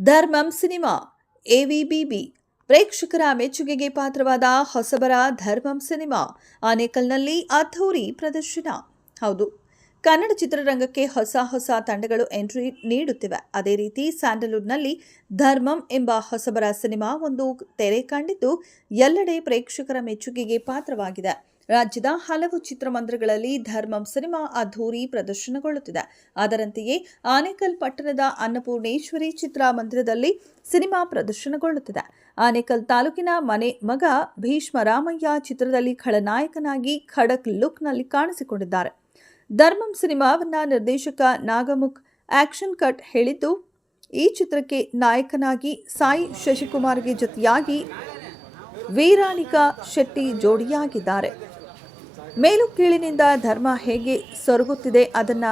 ಧರ್ಮಂ cinema ಎವಿಬಿಬಿ ಪ್ರೇಕ್ಷಕರ ಮೆಚ್ಚುಗೆಗೆ ಪಾತ್ರವಾದ ಹೊಸಬರ ಧರ್ಮಂ ಸಿನಿಮಾ, ಆನೇಕಲ್ನಲ್ಲಿ ಅದ್ಧೂರಿ ಪ್ರದರ್ಶನ. ಹೌದು, ಕನ್ನಡ ಚಿತ್ರರಂಗಕ್ಕೆ ಹೊಸ ಹೊಸ ತಂಡಗಳು ಎಂಟ್ರಿ ನೀಡುತ್ತಿವೆ. ಅದೇ ರೀತಿ ಸ್ಯಾಂಡಲ್ವುಡ್ನಲ್ಲಿ ಧರ್ಮಂ ಎಂಬ ಹೊಸಬರ ಸಿನಿಮಾ ಒಂದು ತೆರೆ ಕಂಡಿದ್ದು, ಎಲ್ಲೆಡೆ ಪ್ರೇಕ್ಷಕರ ಮೆಚ್ಚುಗೆಗೆ ಪಾತ್ರವಾಗಿದೆ. ರಾಜ್ಯದ ಹಲವು ಚಿತ್ರಮಂದಿರಗಳಲ್ಲಿ ಧರ್ಮಂ ಸಿನಿಮಾ ಅದ್ಧೂರಿ ಪ್ರದರ್ಶನಗೊಳ್ಳುತ್ತಿದೆ. ಅದರಂತೆಯೇ ಆನೇಕಲ್ ಪಟ್ಟಣದ ಅನ್ನಪೂರ್ಣೇಶ್ವರಿ ಚಿತ್ರಮಂದಿರದಲ್ಲಿ ಸಿನಿಮಾ ಪ್ರದರ್ಶನಗೊಳ್ಳುತ್ತಿದೆ. ಆನೇಕಲ್ ತಾಲೂಕಿನ ಮನೆ ಮಗ ಭೀಷ್ಮರಾಮಯ್ಯ ಚಿತ್ರದಲ್ಲಿ ಖಳನಾಯಕನಾಗಿ ಖಡಕ್ ಲುಕ್ನಲ್ಲಿ ಕಾಣಿಸಿಕೊಂಡಿದ್ದಾರೆ. ಧರ್ಮಂ ಸಿನಿಮಾವನ್ನ ನಿರ್ದೇಶಕ ನಾಗಮುಖ್ ಆಕ್ಷನ್ ಕಟ್ ಹೇಳಿದ್ದು, ಈ ಚಿತ್ರಕ್ಕೆ ನಾಯಕನಾಗಿ ಸಾಯಿ ಶಶಿಕುಮಾರ್ಗೆ ಜೊತೆಯಾಗಿ ವೀರಾಣಿಕಾ ಶೆಟ್ಟಿ ಜೋಡಿಯಾಗಿದ್ದಾರೆ. ಮೇಲು ಕೀಳಿನಿಂದ ಧರ್ಮ ಹೇಗೆ ಸೊರಗುತ್ತಿದೆ ಅದನ್ನ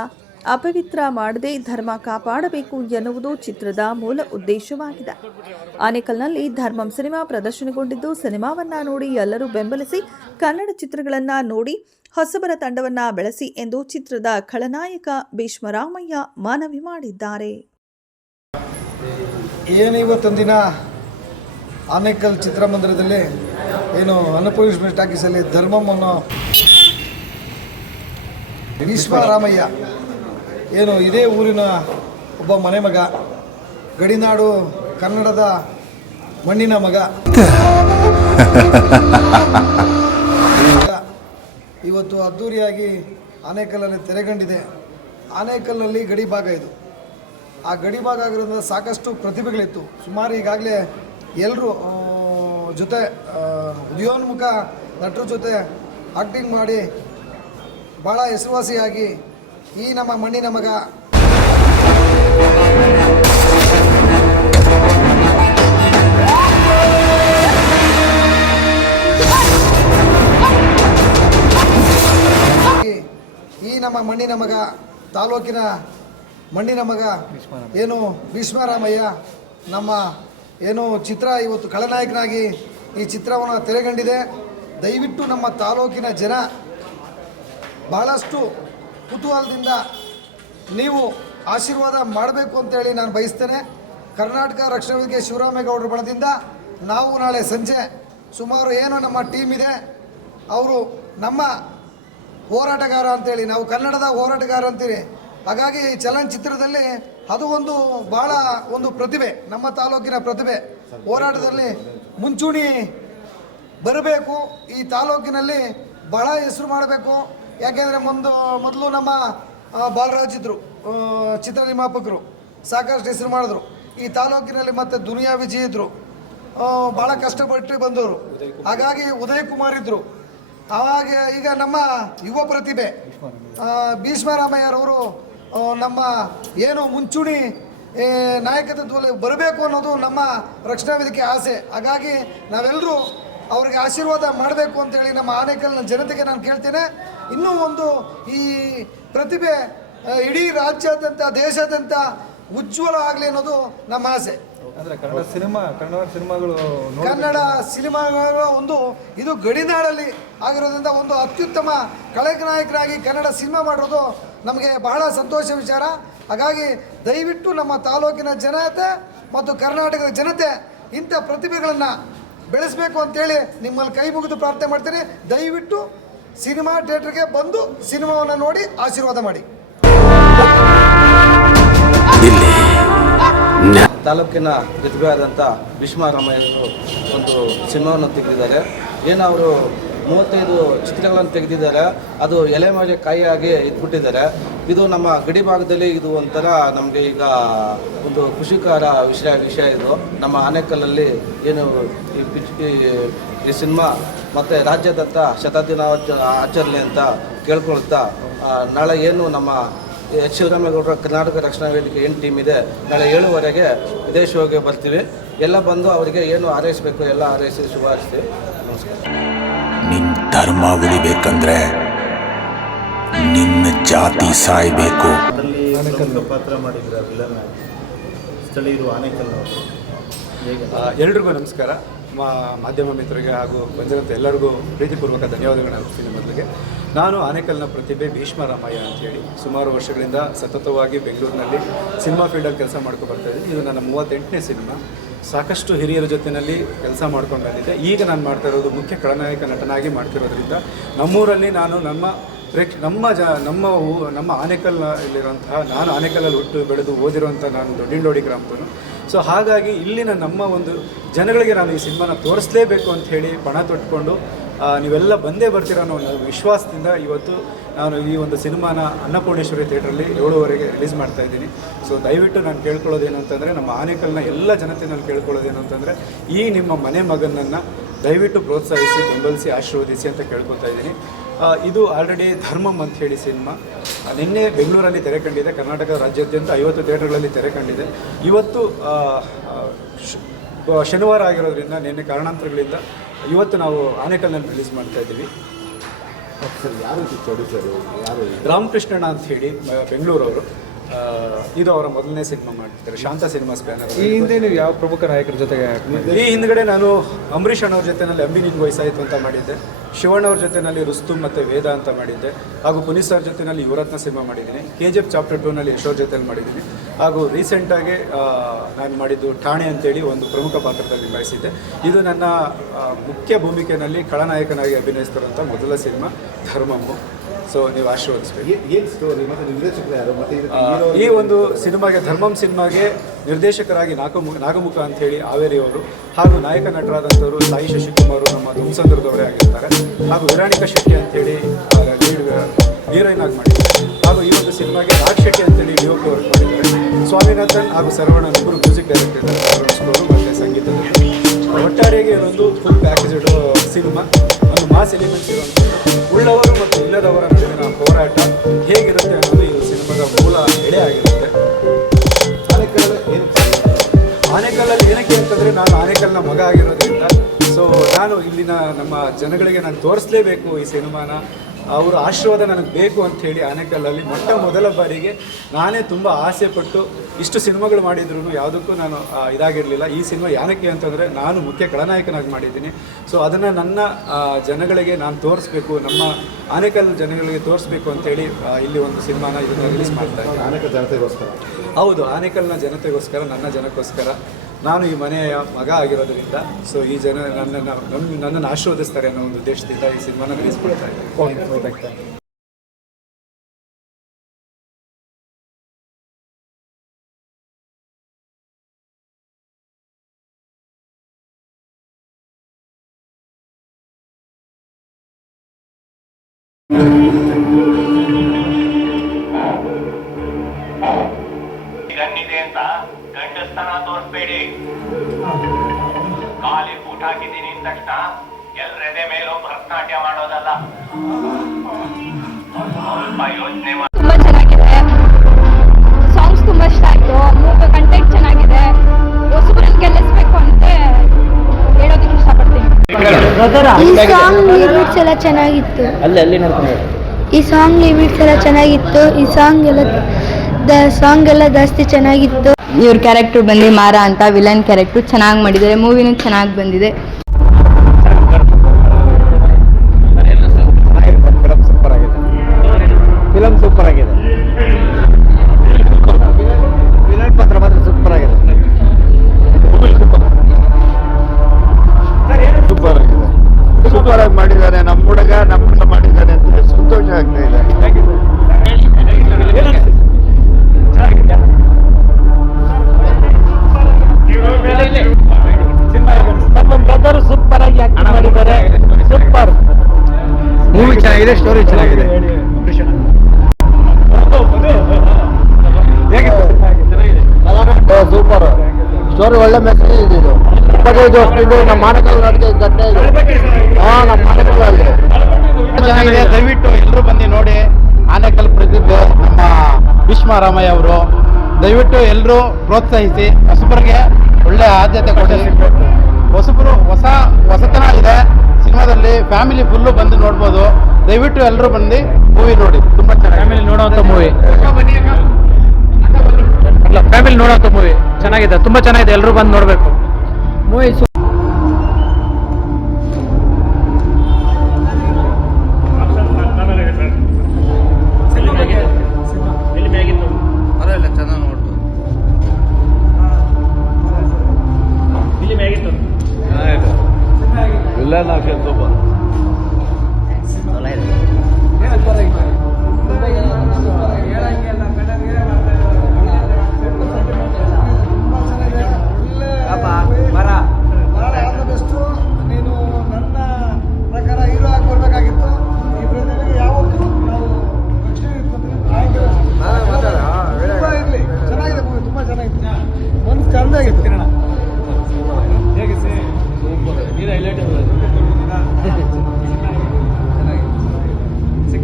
ಅಪವಿತ್ರ ಮಾಡದೆ ಧರ್ಮ ಕಾಪಾಡಬೇಕು ಎನ್ನುವುದು ಚಿತ್ರದ ಮೂಲ ಉದ್ದೇಶವಾಗಿದೆ. ಆನೇಕಲ್ನಲ್ಲಿ ಧರ್ಮಂ ಸಿನಿಮಾ ಪ್ರದರ್ಶನಗೊಂಡಿದ್ದು ಸಿನಿಮಾವನ್ನ ನೋಡಿ ಎಲ್ಲರೂ ಬೆಂಬಲಿಸಿ ಕನ್ನಡ ಚಿತ್ರಗಳನ್ನ ನೋಡಿ ಹೊಸಬರ ತಂಡವನ್ನ ಬೆಳೆಸಿ ಎಂದು ಚಿತ್ರದ ಖಳನಾಯಕ ಭೀಷ್ಮರಾಮಯ್ಯ ಮನವಿ ಮಾಡಿದ್ದಾರೆ. ಏನು ಇವತ್ತೊಂದು ದಿನ ಆನೇಕಲ್ ಚಿತ್ರಮಂದಿರದಲ್ಲಿ ಏನು ಅನ್ನಪೂರ್ಣೇಶ್ವರಿ ಟಾಕೀಸಲ್ಲಿ ಧರ್ಮಂ ಭೀಷ್ಮರಾಮಯ್ಯ ಏನು ಇದೇ ಊರಿನ ಒಬ್ಬ ಮನೆ ಮಗ, ಗಡಿನಾಡು ಕನ್ನಡದ ಮಣ್ಣಿನ ಮಗ. ಇವತ್ತು ಅದ್ಧೂರಿಯಾಗಿ ಆನೇಕಲ್ಲಲ್ಲಿ ತೆರೆಗಂಡಿದೆ. ಆನೇಕಲ್ನಲ್ಲಿ ಗಡಿ ಭಾಗ ಇದು. ಆ ಗಡಿ ಭಾಗ ಆಗಿರೋದ್ರಿಂದ ಸಾಕಷ್ಟು ಪ್ರತಿಭೆಗಳಿತ್ತು. ಸುಮಾರು ಈಗಾಗಲೇ ಎಲ್ಲರೂ ಜೊತೆ ಉದಯೋನ್ಮುಖ ನಟರ ಜೊತೆ ಆಕ್ಟಿಂಗ್ ಮಾಡಿ ಭಾಳ ಹೆಸರುವಾಸಿಯಾಗಿ ಈ ನಮ್ಮ ಮಣ್ಣಿನ ಮಗ. ಈ- ನಮ್ಮ ಮಣ್ಣಿನ ಮಗ, ತಾಲೂಕಿನ ಮಣ್ಣಿನ ಮಗ ಏನು ಭೀಷ್ಮರಾಮಯ್ಯ, ನಮ್ಮ ಏನು ಚಿತ್ರ ಇವತ್ತು ಖಳನಾಯಕನಾಗಿ ಈ ಚಿತ್ರವನ್ನು ತೆರೆಗಂಡಿದೆ. ದಯವಿಟ್ಟು ನಮ್ಮ ತಾಲೂಕಿನ ಜನ ಬಹಳಷ್ಟು ಕುತೂಹಲದಿಂದ ನೀವು ಆಶೀರ್ವಾದ ಮಾಡಬೇಕು ಅಂತೇಳಿ ನಾನು ಬಯಸ್ತೇನೆ. ಕರ್ನಾಟಕ ರಕ್ಷಣಾ ವೇದಿಕೆ ಶಿವರಾಮೇಗೌಡರ ಬಣದಿಂದ ನಾವು ನಾಳೆ ಸಂಜೆ ಸುಮಾರು ಏನು ನಮ್ಮ ಟೀಮ್ ಇದೆ. ಅವರು ನಮ್ಮ ಹೋರಾಟಗಾರ ಅಂತೇಳಿ ನಾವು ಕನ್ನಡದ ಹೋರಾಟಗಾರ ಅಂತೀರಿ. ಹಾಗಾಗಿ ಚಲನಚಿತ್ರದಲ್ಲಿ ಅದು ಒಂದು ಭಾಳ ಒಂದು ಪ್ರತಿಭೆ, ನಮ್ಮ ತಾಲೂಕಿನ ಪ್ರತಿಭೆ. ಹೋರಾಟದಲ್ಲಿ ಮುಂಚೂಣಿ ಬರಬೇಕು, ಈ ತಾಲೂಕಿನಲ್ಲಿ ಬಹಳ ಹೆಸರು ಮಾಡಬೇಕು. ಯಾಕೆಂದರೆ ಮುಂದೆ ಮೊದಲು ನಮ್ಮ ಬಾಲರಾಜ್ ಇದ್ದರು ಚಿತ್ರ ನಿರ್ಮಾಪಕರು ಸಾಕಷ್ಟು ಹೆಸರು ಮಾಡಿದ್ರು. ಈ ತಾಲೂಕಿನಲ್ಲಿ ಮತ್ತೆ ದುನಿಯಾ ವಿಜಯ್ ಇದ್ದರು ಭಾಳ ಕಷ್ಟಪಟ್ಟು ಬಂದವರು. ಹಾಗಾಗಿ ಉದಯ್ ಕುಮಾರ್ ಇದ್ದರು ಅವಾಗ ಈಗ ನಮ್ಮ ಯುವ ಪ್ರತಿಭೆ ಭೀಷ್ಮರಾಮಯ್ಯರವರು ನಮ್ಮ ಏನು ಮುಂಚೂಣಿ ನಾಯಕತ್ವದಲ್ಲಿ ಬರಬೇಕು ಅನ್ನೋದು ನಮ್ಮ ರಕ್ಷಣಾ ವೇದಿಕೆ ಆಸೆ. ಹಾಗಾಗಿ ನಾವೆಲ್ಲರೂ ಅವ್ರಿಗೆ ಆಶೀರ್ವಾದ ಮಾಡಬೇಕು ಅಂತೇಳಿ ನಮ್ಮ ಆನೇಕಲ್ನ ಜನತೆಗೆ ನಾನು ಕೇಳ್ತೇನೆ. ಇನ್ನೂ ಒಂದು ಈ ಪ್ರತಿಭೆ ಇಡೀ ರಾಜ್ಯಾದ್ಯಂತ ದೇಶಾದ್ಯಂತ ಉಜ್ವಲ ಆಗಲಿ ಅನ್ನೋದು ನಮ್ಮ ಆಸೆ. ಅಂದ್ರೆ ಕನ್ನಡ ಸಿನಿಮಾ ಕನ್ನಡ ಸಿನಿಮಾಗಳು ಕನ್ನಡ ಸಿನಿಮಾಗಳ ಒಂದು ಇದು ಗಡಿನಾಡಲ್ಲಿ ಆಗಿರೋದ್ರಿಂದ ಒಂದು ಅತ್ಯುತ್ತಮ ಕಳೆ ನಾಯಕರಾಗಿ ಕನ್ನಡ ಸಿನಿಮಾ ಮಾಡಿರೋದು ನಮಗೆ ಬಹಳ ಸಂತೋಷ ವಿಚಾರ. ಹಾಗಾಗಿ ದಯವಿಟ್ಟು ನಮ್ಮ ತಾಲೂಕಿನ ಜನತೆ ಮತ್ತು ಕರ್ನಾಟಕದ ಜನತೆ ಇಂಥ ಪ್ರತಿಭೆಗಳನ್ನು ಬೆಳೆಸಬೇಕು ಅಂತೇಳಿ ನಿಮ್ಮಲ್ಲಿ ಕೈ ಮುಗಿದು ಪ್ರಾರ್ಥನೆ ಮಾಡ್ತೀನಿ. ದಯವಿಟ್ಟು ಸಿನಿಮಾ ಥಿಯೇಟ್ರಿಗೆ ಬಂದು ಸಿನಿಮಾವನ್ನು ನೋಡಿ ಆಶೀರ್ವಾದ ಮಾಡಿ. ತಾಲೂಕಿನ ಪ್ರತಿಭೆ ಆದಂಥ ಭೀಷ್ಮರಾಮಯ್ಯರು ಒಂದು ಸಿನಿಮಾವನ್ನು ತೆಗೆದಿದ್ದಾರೆ. ಏನು ಅವರು ಮೂವತ್ತೈದು ಚಿತ್ರಗಳನ್ನು ತೆಗೆದಿದ್ದಾರೆ. ಅದು ಎಲೆ ಮೇಲೆ ಕಾಯಿಯಾಗಿ ಇದ್ಬಿಟ್ಟಿದ್ದಾರೆ. ಇದು ನಮ್ಮ ಗಡಿ ಭಾಗದಲ್ಲಿ ಇದು ಒಂಥರ ನಮಗೆ ಈಗ ಒಂದು ಖುಷಿಕರ ವಿಷಯ ವಿಷಯ ಇದು. ನಮ್ಮ ಆನೆಕಲ್ಲಲ್ಲಿ ಏನು ಈ ಸಿನಿಮಾ ಮತ್ತು ರಾಜ್ಯದತ್ತ ಶತಾಬ್ದಿನ ಆಚರಣೆ ಅಂತ ಕೇಳ್ಕೊಳ್ತಾ ನಾಳೆ ಏನು ನಮ್ಮ ಎಚ್. ಶಿವರಾಮೇಗೌಡರ ಕರ್ನಾಟಕ ರಕ್ಷಣಾ ವೇದಿಕೆ ಏನು ಟೀಮ್ ಇದೆ, ನಾಳೆ ಏಳುವರೆಗೆ ಹೋಗಿ ಬರ್ತೀವಿ. ಎಲ್ಲ ಬಂದು ಅವರಿಗೆ ಏನು ಹಾರೈಸಬೇಕು ಎಲ್ಲ ಹಾರೈಸಿ ಶುಭಾರಿಸ್ತೀವಿ ನಮಸ್ಕಾರ. ಧರ್ಮ ಉಳಿಬೇಕಂದ್ರೆ ನಿನ್ನ ಜಾತಿ ಸಾಯ್ಬೇಕು. ಪಾತ್ರ ಮಾಡಿದ್ರ ವಿಲನ್ ಆಗಿ. ಸ್ಥಳೀಯರು ಎಲ್ರಿಗೂ ನಮಸ್ಕಾರ. ಮಾ- ಮಾಧ್ಯಮ ಮಿತ್ರರಿಗೆ ಹಾಗೂ ಬಂದಿರೋಂಥ ಎಲ್ಲರಿಗೂ ಪ್ರೀತಿಪೂರ್ವಕ ಧನ್ಯವಾದಗಳನ್ನ ಅರ್ಪಿಸ್ತೀನಿ ಮೊದಲಿಗೆ. ನಾನು ಆನೇಕಲ್ನ ಪ್ರತಿಭೆ ಭೀಷ್ಮ ರಾಮಯ್ಯ ಅಂತೇಳಿ ಸುಮಾರು ವರ್ಷಗಳಿಂದ ಸತತವಾಗಿ ಬೆಂಗಳೂರಿನಲ್ಲಿ ಸಿನಿಮಾ ಫೀಲ್ಡಲ್ಲಿ ಕೆಲಸ ಮಾಡ್ಕೊಂಡು ಬರ್ತಾ ಇದ್ದೀನಿ. ಇದು ನನ್ನ ಮೂವತ್ತೆಂಟನೇ ಸಿನಿಮಾ. ಸಾಕಷ್ಟು ಹಿರಿಯರ ಜೊತೆಯಲ್ಲಿ ಕೆಲಸ ಮಾಡ್ಕೊಂಡು ಬಂದಿದ್ದೆ. ಈಗ ನಾನು ಮಾಡ್ತಾ ಇರೋದು ಮುಖ್ಯ ಖಳನಾಯಕ ನಟನಾಗಿ ಮಾಡ್ತಿರೋದ್ರಿಂದ ನಮ್ಮೂರಲ್ಲಿ ನಾನು ನಮ್ಮ ಪ್ರೇಕ್ಷ, ನಮ್ಮ ಜ, ನಮ್ಮ ಊ, ನಮ್ಮ ಆನೇಕಲ್ನಲ್ಲಿರುವಂತಹ ನಾನು ಆನೆಕಲ್ಲಲ್ಲಿ ಹುಟ್ಟು ಬೆಳೆದು ಓದಿರುವಂಥ ನಾನು ದೊಡ್ಡಿಂಡೋಡಿ ಗ್ರಾಮದನು ಸೊ ಹಾಗಾಗಿ ಇಲ್ಲಿನ ನಮ್ಮ ಒಂದು ಜನಗಳಿಗೆ ನಾನು ಈ ಸಿನಿಮಾನ ತೋರಿಸಲೇಬೇಕು ಅಂತ ಹೇಳಿ ಪಣ ತೊಟ್ಕೊಂಡು ನೀವೆಲ್ಲ ಬಂದೇ ಬರ್ತೀರ ಅನ್ನೋ ವಿಶ್ವಾಸದಿಂದ ಇವತ್ತು ನಾನು ಈ ಒಂದು ಸಿನಿಮಾನ ಅನ್ನಪೂರ್ಣೇಶ್ವರಿ ಥಿಯೇಟ್ರಲ್ಲಿ ಏಳುವರೆಗೆ ರಿಲೀಸ್ ಮಾಡ್ತಾ ಇದ್ದೀನಿ. ಸೊ ದಯವಿಟ್ಟು ನಾನು ಕೇಳ್ಕೊಳ್ಳೋದೇನು ಅಂತಂದರೆ, ನಮ್ಮ ಆನೆಕಲ್ನ ಎಲ್ಲ ಜನತೆನಲ್ಲಿ ಕೇಳ್ಕೊಳ್ಳೋದೇನು ಅಂತಂದರೆ, ಈ ನಿಮ್ಮ ಮನೆ ಮಗನನ್ನು ದಯವಿಟ್ಟು ಪ್ರೋತ್ಸಾಹಿಸಿ, ಬೆಂಬಲಿಸಿ, ಆಶೀರ್ವದಿಸಿ ಅಂತ ಕೇಳ್ಕೊತಾ ಇದ್ದೀನಿ. ಇದು ಆಲ್ರೆಡಿ ಧರ್ಮಂ ಅಂತ ಹೇಳಿ ಸಿನಿಮಾ. ನಿನ್ನೆ ಬೆಂಗಳೂರಲ್ಲಿ ತೆರೆ ಕಂಡಿದೆ, ಕರ್ನಾಟಕ ರಾಜ್ಯಾದ್ಯಂತ ಐವತ್ತು ಥಿಯೇಟರ್ಗಳಲ್ಲಿ ತೆರೆ ಕಂಡಿದೆ. ಇವತ್ತು ಶನಿವಾರ ಆಗಿರೋದ್ರಿಂದ ನಿನ್ನೆ ಕಾರಣಾಂತರಗಳಿಂದ ಇವತ್ತು ನಾವು ಆನೆಕಲ್ನಲ್ಲಿ ರಿಲೀಸ್ ಮಾಡ್ತಾ ಇದ್ದೀವಿ. ಯಾರು ಪ್ರೊಡ್ಯೂಸರು ಯಾರು ರಾಮಕೃಷ್ಣಣ್ಣ ಅಂತ ಹೇಳಿ ಬೆಂಗಳೂರವರು. ಆ, ಇದು ಅವರ ಮೊದಲನೇ ಸಿನಿಮಾ ಮಾಡ್ತಿದ್ದಾರೆ. ಶಾಂತ ಸಿನಿಮಾಸ್ ಬ್ಯಾನರ್ ಈ ಹಿಂದೆ ನೀವು ಯಾವ ಪ್ರಮುಖ ನಾಯಕರ ಜೊತೆಗೆ ಈ ಹಿಂದ್ಗಡೆ ನಾನು ಅಂಬರೀಷ್ ಅಣ್ಣವ್ರ ಜೊತೆನಲ್ಲಿ ಅಂಬಿ ನಿಂಗ್ ವಯಸ್ಸಾಯಿತು ಅಂತ ಮಾಡಿದ್ದೆ. ಶಿವಣ್ಣ ಅವ್ರ ಜೊತೆನಲ್ಲಿ ರುಸ್ತು ಮತ್ತು ವೇದ ಅಂತ ಮಾಡಿದ್ದೆ. ಹಾಗೂ ಪುನೀತ್ ಸರ್ ಜೊತೆನಲ್ಲಿ ಯುವರತ್ನ ಸಿನಿಮಾ ಮಾಡಿದ್ದೀನಿ. ಕೆ ಜಿ ಎಫ್ ಚಾಪ್ಟರ್ ಟೂನಲ್ಲಿ ಯಶೋರ್ ಜೊತೆಯಲ್ಲಿ ಮಾಡಿದ್ದೀನಿ. ಹಾಗೂ ರೀಸೆಂಟಾಗಿ ನಾನು ಮಾಡಿದ್ದು ಠಾಣೆ ಅಂತೇಳಿ ಒಂದು ಪ್ರಮುಖ ಪಾತ್ರದಲ್ಲಿ ನಿಭಾಯಿಸಿದ್ದೆ. ಇದು ನನ್ನ ಮುಖ್ಯ ಭೂಮಿಕೆಯಲ್ಲಿ ಖಳನಾಯಕನಾಗಿ ಅಭಿನಯಿಸ್ತಿರುವಂಥ ಮೊದಲ ಸಿನಿಮಾ ಧರ್ಮಮ್ಮು ಸೊ ನೀವು ಆಶೀರ್ವದಿಸ್ಬೇಕು. ಏನು ಸ್ಟೋರಿ ಮತ್ತೆ ನಿರ್ದೇಶಕರು ಯಾರು? ಮತ್ತೆ ಇದಕ್ಕೆ ಈ ಒಂದು ಸಿನಿಮಾಗೆ ಧರ್ಮಂ ಸಿನಿಮಾಗೆ ನಿರ್ದೇಶಕರಾಗಿ ನಾಗಮುಖ ನಾಗಮುಖ ಅಂತ ಹೇಳಿ ಹಾವೇರಿಯವರು ಹಾಗೂ ನಾಯಕ ನಟರಾದಂಥವರು ಸಾಯಿ ಶಶಿಕುಮಾರ್ ನಮ್ಮ ಧ್ವಂಸಂದ್ರದವರೇ ಆಗಿರ್ತಾರೆ. ಹಾಗೂ ವಿರಾಣಿಕಾ ಶೆಟ್ಟಿ ಅಂತೇಳಿ ಲೀಡ್ ಹೀರೋಯಿನ್ ಆಗಿ ಮಾಡಿದ್ದಾರೆ. ಹಾಗೂ ಈ ಒಂದು ಸಿನಿಮಾಗೆ ರಾಜ್ ಶೆಟ್ಟಿ ಅಂತೇಳಿ ಯುವಕ ವರ್ಕ್ ಮಾಡಿದ್ದಾರೆ ಸ್ವಾಮಿನಾಥನ್ ಹಾಗೂ ಸರ್ವಣ ಇಬ್ಬರು ಮ್ಯೂಸಿಕ್ ಡೈರೆಕ್ಟರ್ ಸ್ಕೋರು ಮತ್ತು ಸಂಗೀತದಲ್ಲಿ. ಒಟ್ಟಾರೆಯಾಗಿ ಇದೊಂದು ಫುಲ್ ಪ್ಯಾಕೇಜ್ ಸಿನಿಮಾ ಒಂದು ಮಾಸ್ ಎಲಿಮೆಂಟ್ಸ್ ಇರುವಂಥದ್ದು ಉಳ್ಳವರು ಮತ್ತು ಇಲ್ಲದವರ ನಡುವಿನ ಹೋರಾಟ ಹೇಗಿರುತ್ತೆ ಅನ್ನೋದು ಈ ಸಿನಿಮಾದ ಮೂಲ ಎಳೆ ಆಗಿರುತ್ತೆ. ಆನೇಕಲ್ಲಲ್ಲಿ ಏನಕ್ಕೆ ಅಂತಂದರೆ ನಾನು ಆನೇಕಲ್ನ ಮಗ ಆಗಿರೋದ್ರಿಂದ ಸೊ ನಾನು ಇಲ್ಲಿನ ನಮ್ಮ ಜನಗಳಿಗೆ ನಾನು ತೋರಿಸಲೇಬೇಕು ಈ ಸಿನಿಮಾನ ಅವರ ಆಶೀರ್ವಾದ ನನಗೆ ಬೇಕು ಅಂತ ಹೇಳಿ ಆನೆಕಲ್ಲಲ್ಲಿ ಮೊಟ್ಟ ಮೊದಲ ಬಾರಿಗೆ ನಾನೇ ತುಂಬ ಆಸೆ ಪಟ್ಟು ಇಷ್ಟು ಸಿನಿಮಾಗಳು ಮಾಡಿದ್ರು ಯಾವುದಕ್ಕೂ ನಾನು ಇದಾಗಿರಲಿಲ್ಲ. ಈ ಸಿನಿಮಾ ಯಾನಕ್ಕೆ ಅಂತಂದರೆ ನಾನು ಮುಖ್ಯ ಖಳನಾಯಕನಾಗಿ ಮಾಡಿದ್ದೀನಿ. ಸೊ ಅದನ್ನು ನನ್ನ ಜನಗಳಿಗೆ ನಾನು ತೋರಿಸ್ಬೇಕು ನಮ್ಮ ಆನೆಕಲ್ ಜನಗಳಿಗೆ ತೋರಿಸ್ಬೇಕು ಅಂತೇಳಿ ಇಲ್ಲಿ ಒಂದು ಸಿನಿಮಾನ ಇದನ್ನು ರಿಲೀಸ್ ಮಾಡ್ತಾ ಇದ್ದೀನಿ. ಆನೇಕ ಜನತೆಗೋಸ್ಕರ. ಹೌದು ಆನೆಕಲ್ನ ಜನತೆಗೋಸ್ಕರ ನನ್ನ ಜನಕ್ಕೋಸ್ಕರ. ನಾನು ಈ ಮನೆಯ ಮಗ ಆಗಿರೋದ್ರಿಂದ ಸೊ ಈ ಜನ ನನ್ನನ್ನು ನಮ್ಮ ನನ್ನನ್ನು ಆಶೀರ್ವದಿಸ್ತಾರೆ ಅನ್ನೋ ಒಂದು ಉದ್ದೇಶದಿಂದ ಈ ಸಿನಿಮಾನ ರಿಲೀಸ್ ಮಾಡ್ತಾ ಇದ್ದೀನಿ. ಗನ್ನಿದೆ ಅಂತ? ಗಂಡಸ್ತನ ತೋರಿಸ್ಬೇಡಿ ಕಾಲಿ ಬೂಟ್ ಹಾಕಿದ್ದೀನಿ ಅಂದ ತಕ್ಷಣ ಎಲ್ರೆದೆ ಮೇಲೂ ಭರತನಾಟ್ಯ ಮಾಡೋದಲ್ಲ. ಸ್ವಲ್ಪ ಯೋಚನೆ ಮಾಡಿ ತುಂಬ ಚೆನ್ನಾಗಿದೆ. ಸಾಂಗ್ಸ್ ತುಂಬ ಇಷ್ಟ ಆಯಿತು ಮೂವಿ ಕಂಟೆಂಟ್ ಚೆನ್ನಾಗಿದೆ. ಹೊಸಬ್ರನ್ನ ಗೆಲ್ಲಿಸ್ಬೇಕು ಅಂತ ಹೇಳೋದಕ್ಕೆ ಇಷ್ಟಪಡ್ತೀನಿ. ಈ ಸಾಂಗ್ ಲಿರಿಕ್ಸ್ ಎಲ್ಲ ಚೆನ್ನಾಗಿತ್ತು. ಈ ಸಾಂಗ್ ಲಿರಿಕ್ಸ್ ಎಲ್ಲ ಚೆನ್ನಾಗಿತ್ತು. ಈ ಸಾಂಗ್ ಎಲ್ಲ ದ ಸಾಂಗ್ ಎಲ್ಲ ಜಾಸ್ತಿ ಚೆನ್ನಾಗಿತ್ತು. ಇವ್ರ ಕ್ಯಾರೆಕ್ಟ್ರ್ ಬಂದು ಮಾರ ಅಂತ ವಿಲನ್ ಕ್ಯಾರೆಕ್ಟರ್ ಚೆನ್ನಾಗಿ ಮಾಡಿದ್ದಾರೆ ಮೂವಿನೂ ಚೆನ್ನಾಗಿ ಬಂದಿದೆ. ಸ್ಟೋರಿ ಒಳ್ಳೆ ಮೆಸೇಜ್ ಇದೆ ಇದು. ಇಪ್ಪತ್ತೈದು ವರ್ಷದಿಂದ ನಮ್ಮ ಮಾನಕಲ್ ನಡೆದ ಘಟನೆ ಇದು. ಹಾ ನಮ್ಮ ಮಾನಕಲ್ಲಲ್ಲಿ ಚೆನ್ನಾಗಿದೆ ದಯವಿಟ್ಟು ಎಲ್ಲರೂ ಬಂದು ನೋಡಿ ಆನೇಕಲ್ ಪ್ರಸಿದ್ಧ ನಮ್ಮ ಭೀಷ್ಮರಾಮಯ್ಯ ಅವರು. ದಯವಿಟ್ಟು ಎಲ್ಲರೂ ಪ್ರೋತ್ಸಾಹಿಸಿ. ಹೊಸಬರಿಗೆ ಒಳ್ಳೆ ಆದ್ಯತೆ ಕೊಡಿ. ಹೊಸಬರು ಹೊಸ ಹೊಸತನ ಇದೆ. ಸಿನಿಮಾದಲ್ಲಿ ಫ್ಯಾಮಿಲಿ ಫುಲ್ಲು ಬಂದು ನೋಡ್ಬೋದು. ದಯವಿಟ್ಟು ಎಲ್ಲರೂ ಬಂದು ಮೂವಿ ನೋಡಿ. ತುಂಬ ಚೆನ್ನಾಗಿ ಫ್ಯಾಮಿಲಿ ನೋಡುವಂಥ ಮೂವಿ ಫ್ಯಾಮಿಲಿ ನೋಡೋಂಥ ಮೂವಿ ಚೆನ್ನಾಗಿದೆ ತುಂಬ ಚೆನ್ನಾಗಿದೆ ಎಲ್ಲರೂ ಬಂದು ನೋಡಬೇಕು. ಮೂವಿ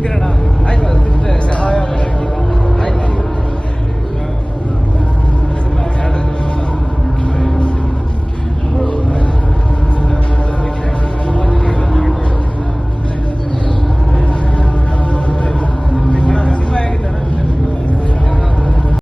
இருக்கிறடா